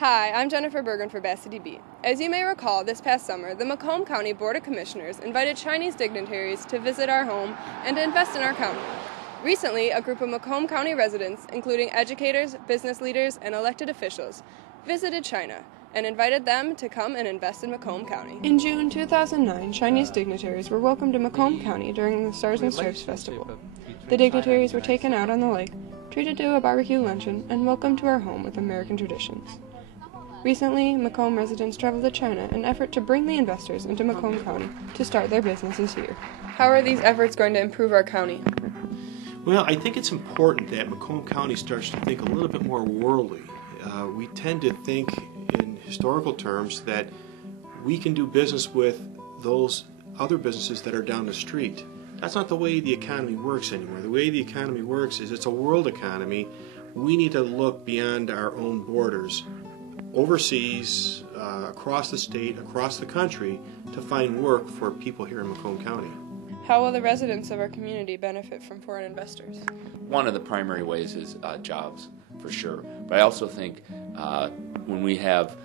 Hi, I'm Jennifer Bergen for BassDB. As you may recall, this past summer, the Macomb County Board of Commissioners invited Chinese dignitaries to visit our home and to invest in our county. Recently, a group of Macomb County residents, including educators, business leaders, and elected officials, visited China and invited them to come and invest in Macomb County. In June 2009, Chinese dignitaries were welcomed to Macomb County during the Stars and Stripes Festival. The dignitaries were taken out on the lake, treated to a barbecue luncheon, and welcomed to our home with American traditions. Recently, Macomb residents traveled to China in an effort to bring the investors into Macomb County to start their businesses here. How are these efforts going to improve our county? Well, I think it's important that Macomb County starts to think a little bit more worldly. We tend to think in historical terms that we can do business with those other businesses that are down the street. That's not the way the economy works anymore. The way the economy works is it's a world economy. We need to look beyond our own borders, overseas, across the state, across the country, to find work for people here in Macomb County. How will the residents of our community benefit from foreign investors? One of the primary ways is jobs, for sure. But I also think when we have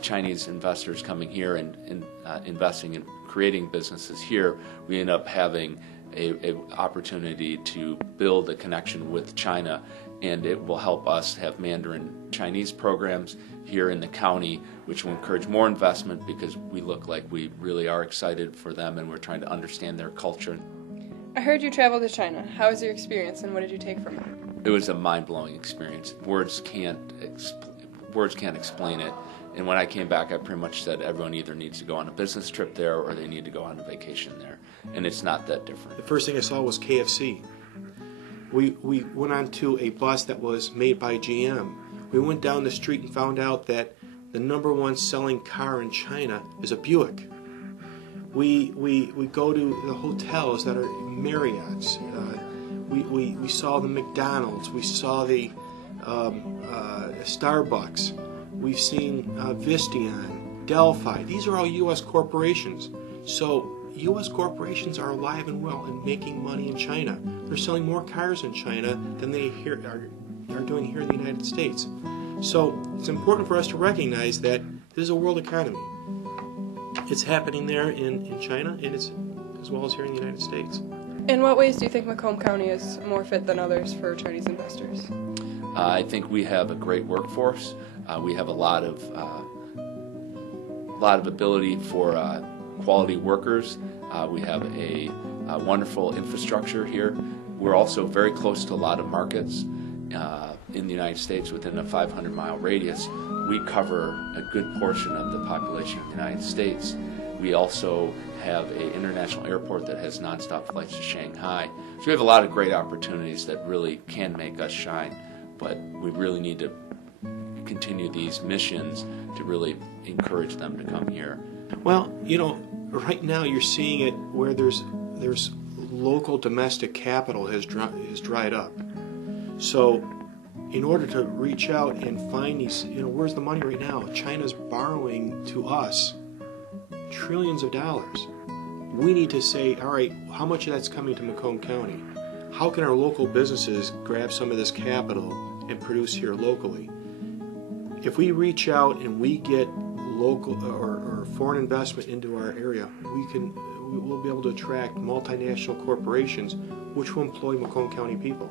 Chinese investors coming here and investing in creating businesses here, we end up having an opportunity to build a connection with China, and it will help us have Mandarin Chinese programs here in the county, which will encourage more investment because we look like we really are excited for them and we're trying to understand their culture. I heard you traveled to China. How was your experience and what did you take from it? It was a mind-blowing experience. Words can't explain it. And when I came back, I pretty much said everyone either needs to go on a business trip there or they need to go on a vacation there. And it's not that different. The first thing I saw was KFC. We went on to a bus that was made by GM. We went down the street and found out that the #1 selling car in China is a Buick. We go to the hotels that are Marriott's. We saw the McDonald's. We saw the Starbucks. We've seen Visteon, Delphi. These are all U.S. corporations. So U.S. corporations are alive and well and making money in China. They're selling more cars in China than they are doing here in the United States. So it's important for us to recognize that this is a world economy. It's happening there in China, and it's as well as here in the United States. In what ways do you think Macomb County is more fit than others for Chinese investors? I think we have a great workforce. We have a lot of ability for quality workers. We have a wonderful infrastructure here. We're also very close to a lot of markets in the United States within a 500-mile radius. We cover a good portion of the population of the United States. We also have an international airport that has nonstop flights to Shanghai. So we have a lot of great opportunities that really can make us shine, but we really need to continue these missions to really encourage them to come here. Well, right now you're seeing it where there's local domestic capital has dried up. So in order to reach out and find these, where's the money right now? China's borrowing to us trillions of dollars. We need to say, all right, how much of that's coming to Macomb County? How can our local businesses grab some of this capital and produce here locally? If we reach out and we get local or foreign investment into our area, we'll be able to attract multinational corporations which will employ Macomb County people.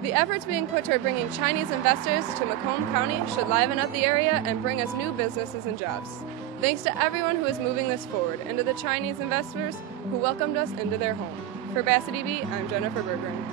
The efforts being put toward bringing Chinese investors to Macomb County should liven up the area and bring us new businesses and jobs. Thanks to everyone who is moving this forward, and to the Chinese investors who welcomed us into their home. For BassDB, I'm Jennifer Bergeron.